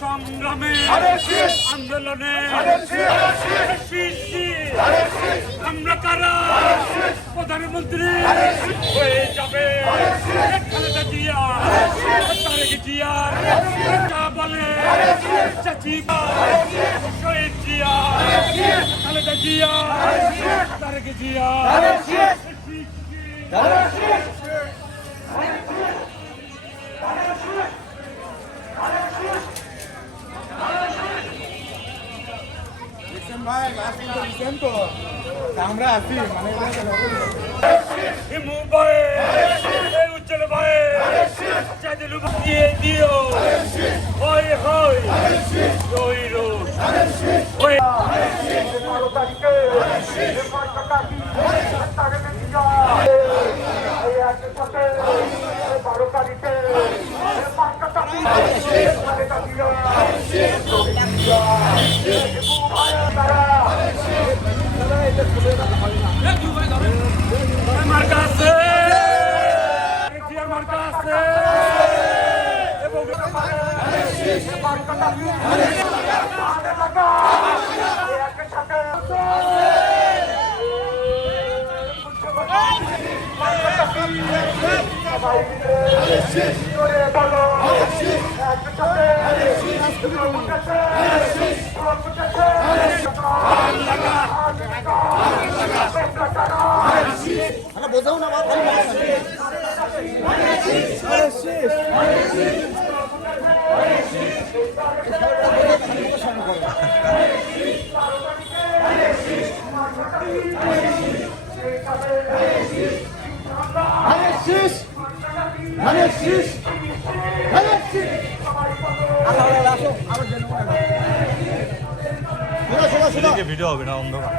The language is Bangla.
সংগ্রামে আন্দোলনে আমরা কারা প্রধানমন্ত্রী হয়ে যাবে খালেদা জিয়া তারেক জিয়া বলে চাচিবা শহীদ জিয়া খালেদা জিয়া তারেক জিয়া ভাই লাস্ট পর্যন্ত দিচ্ছেন তো আমরা আছি মানে হিমু ভাই উজ্জ্বল ভাই চাঁদিলু দিয়ে দিও হয় হয় রই রোজ হয় 12 তারিখে আমার কাছে আমার কাছে এবং বোঝাও না ভিডিও হবে না অন্ধকার।